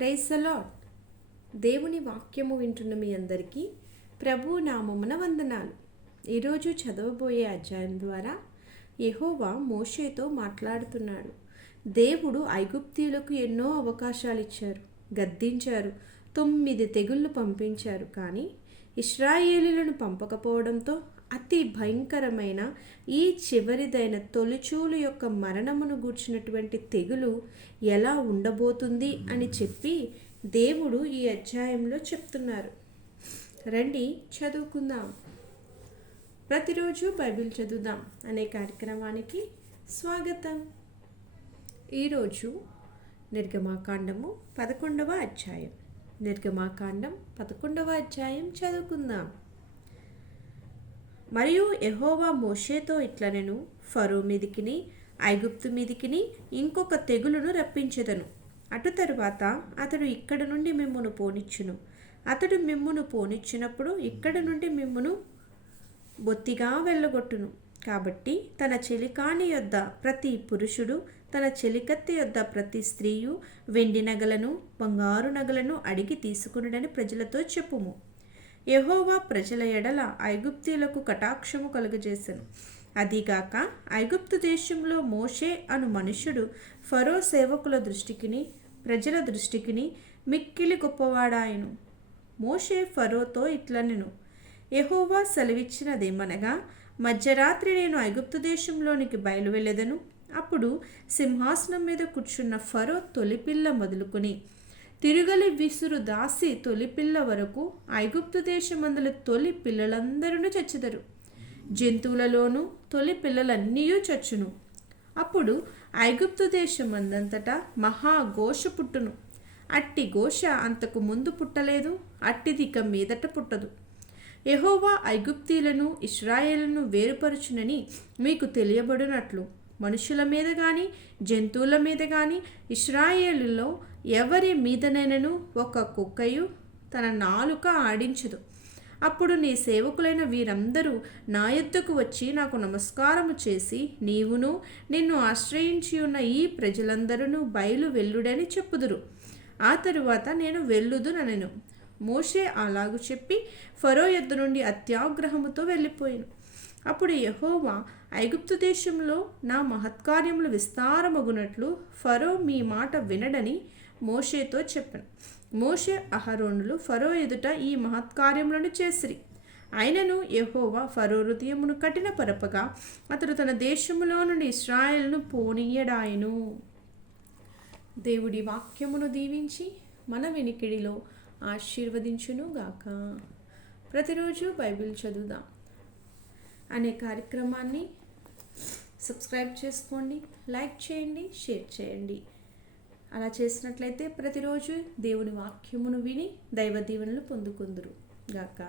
Praise lord దేవుని వాక్యము వింటున్న మీ అందరికీ ప్రభు నామమున వందనాలు. ఈరోజు చదవబోయే అధ్యాయం ద్వారా యహోవా మోషేతో మాట్లాడుతున్నాడు. దేవుడు ఐగుప్తీయులకు ఎన్నో అవకాశాలు ఇచ్చారు. గద్దించారు. తొమ్మిది తెగుళ్ళు పంపించారు. కానీ ఇస్రాయేలీలను పంపకపోవడంతో అతి భయంకరమైన ఈ చివరిదైన తొలిచూలు యొక్క మరణమును గూర్చినటువంటి తెగులు ఎలా ఉండబోతుంది అని చెప్పి దేవుడు ఈ అధ్యాయంలో చెప్తున్నారు. రండి చదువుకుందాం. ప్రతిరోజు బైబిల్ చదువుదాం అనే కార్యక్రమానికి స్వాగతం. ఈరోజు నిర్గమాకాండము పదకొండవ అధ్యాయం. నిర్గమాకాండం పదకొండవ అధ్యాయం చదువుకుందాం. మరియు ఎహోవా మోషేతో ఇట్లనెను ఫరో మీదికిని ఐగుప్తు మీదికిని ఇంకొక తెగులును రప్పించెదను. అటు తరువాత అతడు ఇక్కడ నుండి మిమ్మును పోనిచ్చును. అతడు మిమ్మును పోనిచ్చినప్పుడు ఇక్కడ నుండి మిమ్మును బొత్తిగా వెళ్ళగొట్టును. కాబట్టి తన చెలికాని యొద్ద ప్రతి పురుషుడు తన చెలికత్తి యొద్ద ప్రతి స్త్రీయు వెండి నగలను బంగారు నగలను అడిగి తీసుకునుడని ప్రజలతో చెప్పుము. యహోవా ప్రజల ఎడల ఐగుప్తీలకు కటాక్షము కలుగజేసెను. అదిగాక ఐగుప్తు దేశంలో మోషే అను మనుష్యుడు ఫరో సేవకుల దృష్టికిని ప్రజల దృష్టికిని మిక్కిలి గొప్పవాడాయను. మోషే ఫరోతో ఇట్లనెను యహోవా సెలవిచ్చినదేమనగా మధ్యరాత్రి నేను ఐగుప్తు దేశంలోనికి బయలువెళ్ళెదను. అప్పుడు సింహాసనం మీద కూర్చున్న ఫరో తొలిపిల్ల మొదలుకొని తిరుగలి విసురు దాసి తొలి పిల్ల వరకు ఐగుప్తు దేశమందుల తొలి పిల్లలందరూ చచ్చెదరు. జంతువులలోనూ తొలి పిల్లలన్నీ చచ్చును. అప్పుడు ఐగుప్తు దేశమందంతటా మహాఘోష పుట్టును. అట్టి ఘోష అంతకు ముందు పుట్టలేదు అట్టిది ఇక మీదట పుట్టదు. యహోవా ఐగుప్తీలను ఇస్రాయేళ్ళను వేరుపరుచునని మీకు తెలియబడినట్లు. మనుషుల మీద కానీ జంతువుల మీద కానీ ఇస్రాయేలులో ఎవరి మీదనైనను ఒక కుక్కయు తన నాలుక ఆడించదు. అప్పుడు నీ సేవకులైన వీరందరూ నా ఎద్దుకు వచ్చి నాకు నమస్కారము చేసి నీవును నిన్ను ఆశ్రయించి ఉన్న ఈ ప్రజలందరూ బయలు వెల్లుడని చెప్పుదురు. ఆ తరువాత నేను వెళ్ళుదుననెను. మోషే అలాగు చెప్పి ఫరో ఎద్దు నుండి అత్యాగ్రహముతో వెళ్ళిపోయాను. అప్పుడు యహోవా ఐగుప్తు దేశంలో నా మహత్కార్యములు విస్తారమగునట్లు ఫరో మీ మాట వినడని మోషేతో చెప్పాను. మోషే అహరోనులు ఫరో ఎదుట ఈ మహత్కార్యములను చేసిరి. అయినను యహోవా ఫరో హృదయమును కఠిన పరపగా అతడు తన దేశములో నుండి ఇస్రాయల్ను పోనీయడాయను. దేవుడి వాక్యమును దీవించి మన వినికిడిలో ఆశీర్వదించును గాక ప్రతిరోజు బైబిల్ చదువుదాం. అనే కార్యక్రమాన్ని సబ్స్క్రైబ్ చేసుకోండి లైక్ చేయండి షేర్ చేయండి. అలా చేసినట్లయితే ప్రతిరోజు దేవుని వాక్యమును విని దైవ దీవెనలు పొందుకుందురు గాక.